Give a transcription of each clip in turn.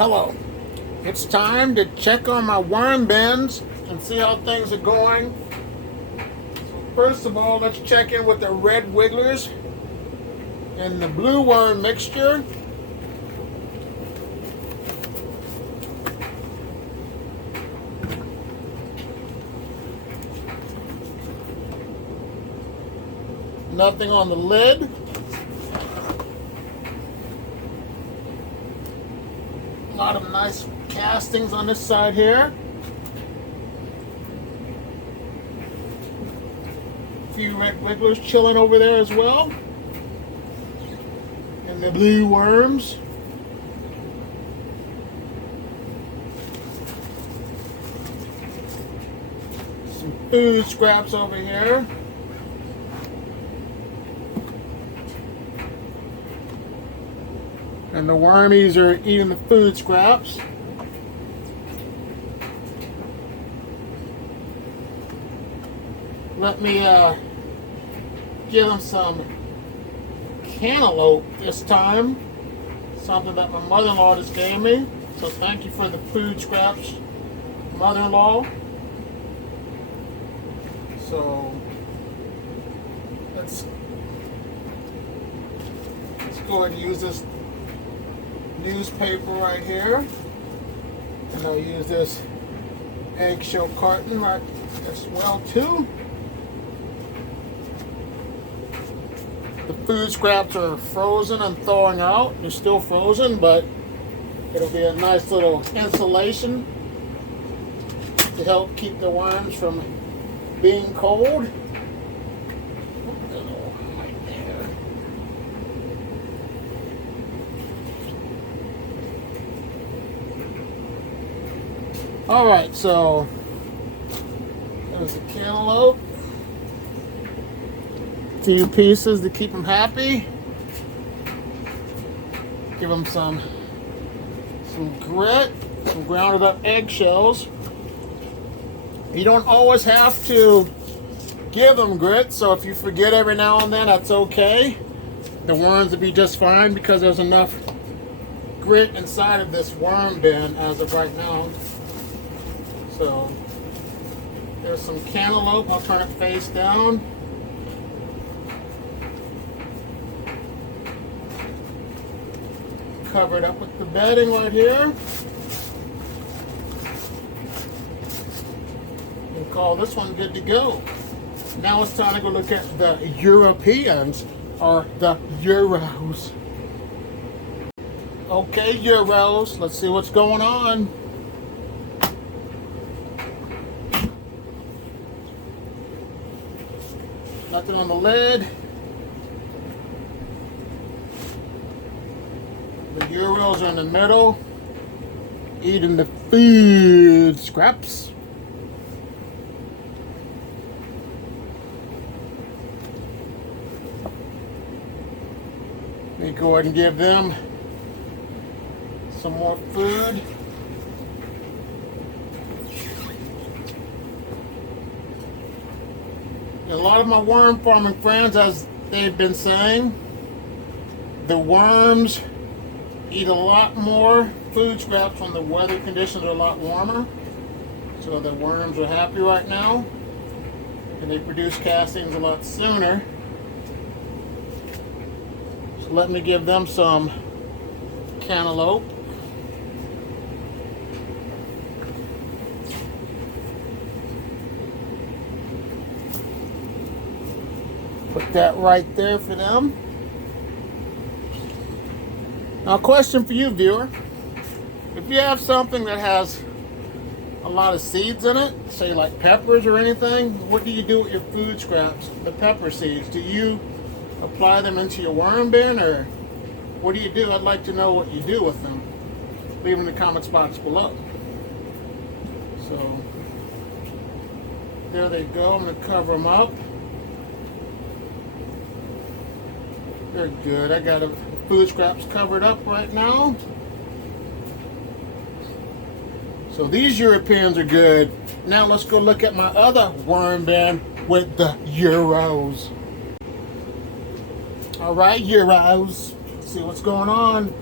Hello. It's time to check on my worm bins and see how things are going. So first of all, let's check in with the red wigglers and the blue worm mixture. Nothing on the lid. A lot of nice castings on this side here. A few red wigglers chilling over there as well. And the blue worms. Some food scraps over here. And the wormies are eating the food scraps. Let me give them some cantaloupe this time. Something that my mother-in-law just gave me. So thank you for the food scraps, mother-in-law. So let's go ahead and use this newspaper right here, and I'll use this eggshell carton right as well too. The food scraps are frozen and thawing out. They're still frozen, but it'll be a nice little insulation to help keep the worms from being cold. Alright, so there's the cantaloupe. A few pieces to keep them happy. Give them some grit, some grounded up eggshells. You don't always have to give them grit, so if you forget every now and then, that's okay. The worms will be just fine because there's enough grit inside of this worm bin as of right now. So there's some cantaloupe. I'll turn it face down. Cover it up with the bedding right here. And call this one good to go. Now it's time to go look at the Europeans, or the Euros. Okay, Euros, let's see what's going on. Nothing on the lid. The Euros are in the middle, eating the food scraps. Let me go ahead and give them some more food. A lot of my worm farming friends, as they've been saying, the worms eat a lot more food scraps when the weather conditions are a lot warmer. So the worms are happy right now, and they produce castings a lot sooner. So let me give them some cantaloupe. Put that right there for them. Now, a question for you, viewer. If you have something that has a lot of seeds in it, say like peppers or anything, what do you do with your food scraps, the pepper seeds? Do you apply them into your worm bin, or what do you do? I'd like to know what you do with them. Leave them in the comment box below. So, there they go. I'm going to cover them up. They're good. I got the food scraps covered up right now. So these Europeans are good. Now let's go look at my other worm bin with the Euros. All right, Euros. Let's see what's going on.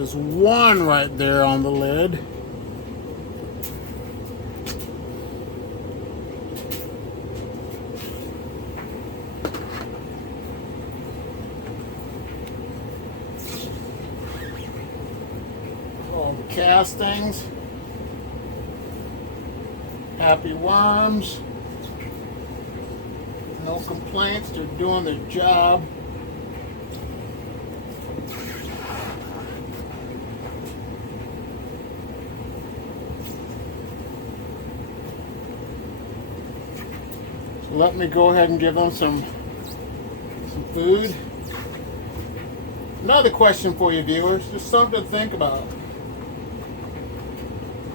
There's one right there on the lid. All the castings. Happy worms. No complaints, they're doing their job. So let me go ahead and give them some food. Another question for you viewers, just something to think about.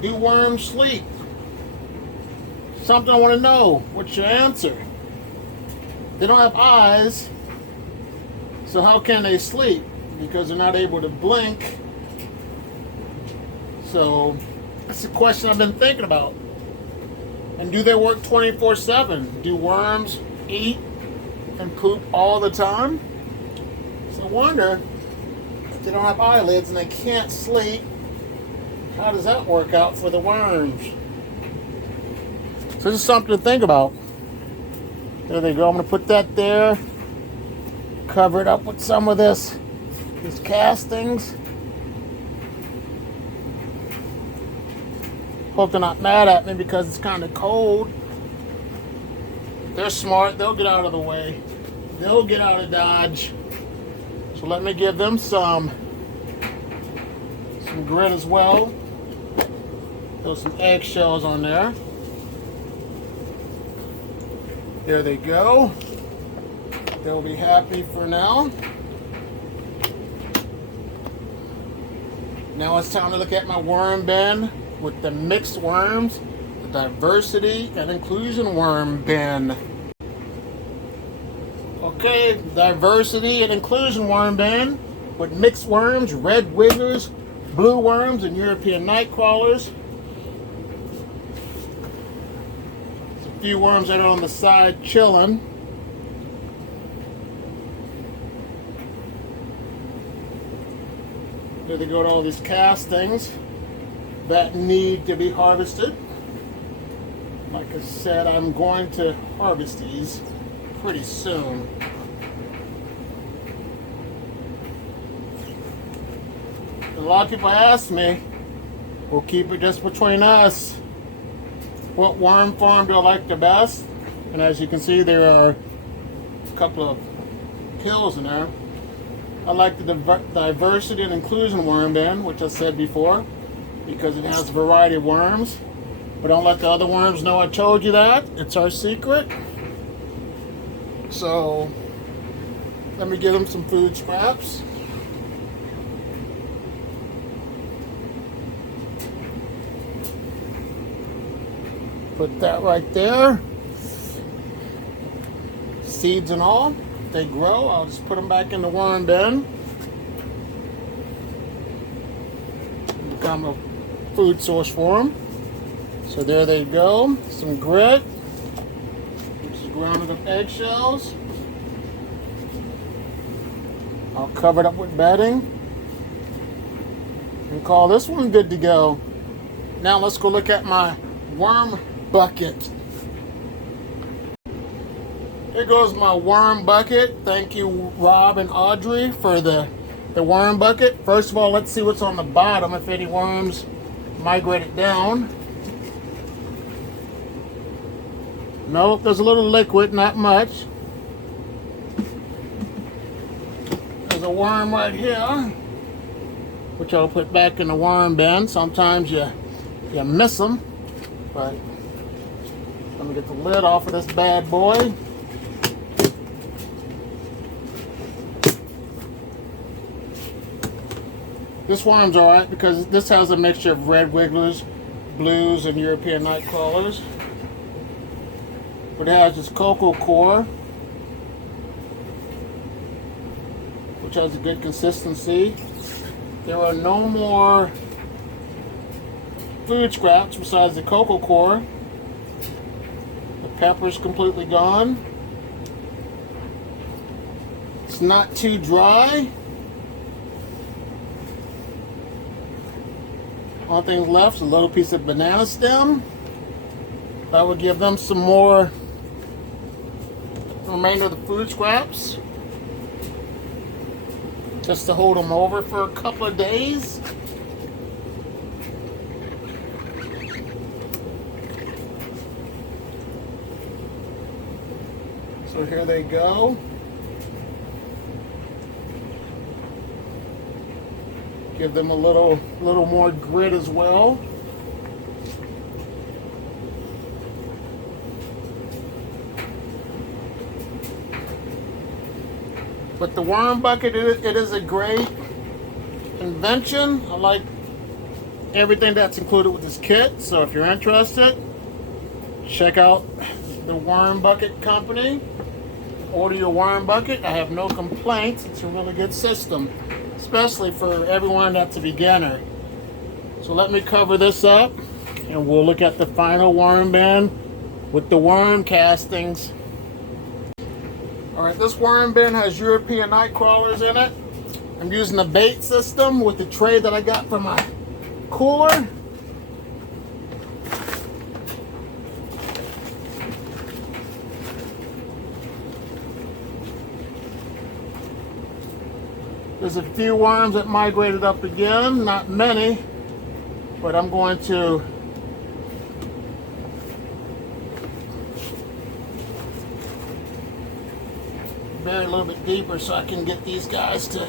Do worms sleep? Something I want to know. What's your answer? They don't have eyes, so how can they sleep? Because they're not able to blink. So that's a question I've been thinking about. And do they work 24/7? Do worms eat and poop all the time? So I wonder, if they don't have eyelids and they can't sleep, how does that work out for the worms? So this is something to think about. There they go. I'm going to put that there. Cover it up with some of these castings. Hope they're not mad at me because it's kind of cold. They're smart. They'll get out of the way. They'll get out of Dodge. So let me give them some grit as well. Throw some eggshells on there. There they go. They'll be happy for now. Now it's time to look at my worm bin with the mixed worms, the diversity and inclusion worm bin. Okay, diversity and inclusion worm bin with mixed worms, red wigglers, blue worms, and European night crawlers. Few worms that are on the side chilling. There they go to all these castings that need to be harvested. Like I said, I'm going to harvest these pretty soon. A lot of people ask me, we'll keep it just between us, what worm farm do I like the best? And as you can see, there are a couple of pills in there. I like the diversity and inclusion worm bin, which I said before, because it has a variety of worms. But don't let the other worms know I told you that. It's our secret. So let me give them some food scraps. Put that right there. Seeds and all. If they grow, I'll just put them back in the worm bin. Become a food source for them. So there they go. Some grit. Which is grounded up eggshells. I'll cover it up with bedding. And call this one good to go. Now let's go look at my worm bucket. Here goes my worm bucket. Thank you, Rob and Audrey, for the worm bucket. First of all, let's see what's on the bottom, if any worms migrated down. Nope, there's a little liquid, not much. There's a worm right here, which I'll put back in the worm bin. Sometimes you miss them, but let me get the lid off of this bad boy. This worm's alright because this has a mixture of red wigglers, blues, and European night crawlers. But it has this cocoa core, which has a good consistency. There are no more food scraps besides the cocoa core. The pepper's completely gone. It's not too dry. Only thing left is a little piece of banana stem. That would give them some more remainder of the food scraps, just to hold them over for a couple of days. So here they go. Give them a little more grit as well. But the worm bucket, it is a great invention. I like everything that's included with this kit. So if you're interested, check out the Worm Bucket Company. Order your worm bucket. I have no complaints. It's a really good system, especially for everyone that's a beginner. So let me cover this up and we'll look at the final worm bin with the worm castings. Alright, this worm bin has European night crawlers in it. I'm using the bait system with the tray that I got from my cooler. There's a few worms that migrated up again, not many, but I'm going to bury a little bit deeper so I can get these guys to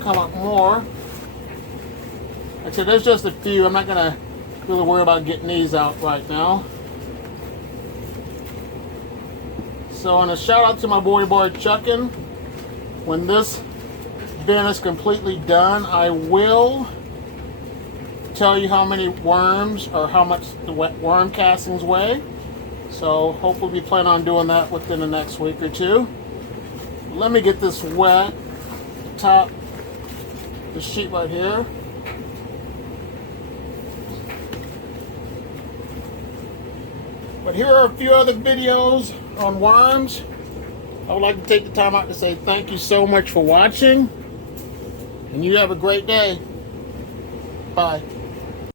come up more. Like I said, there's just a few. I'm not going to really worry about getting these out right now. So, and a shout out to my boy Chuckin. When this bin is completely done, I will tell you how many worms or how much the worm castings weigh. So hopefully we plan on doing that within the next week or two. Let me get this wet, top the sheet right here. But here are a few other videos on worms. I would like to take the time out to say thank you so much for watching. And you have a great day. Bye.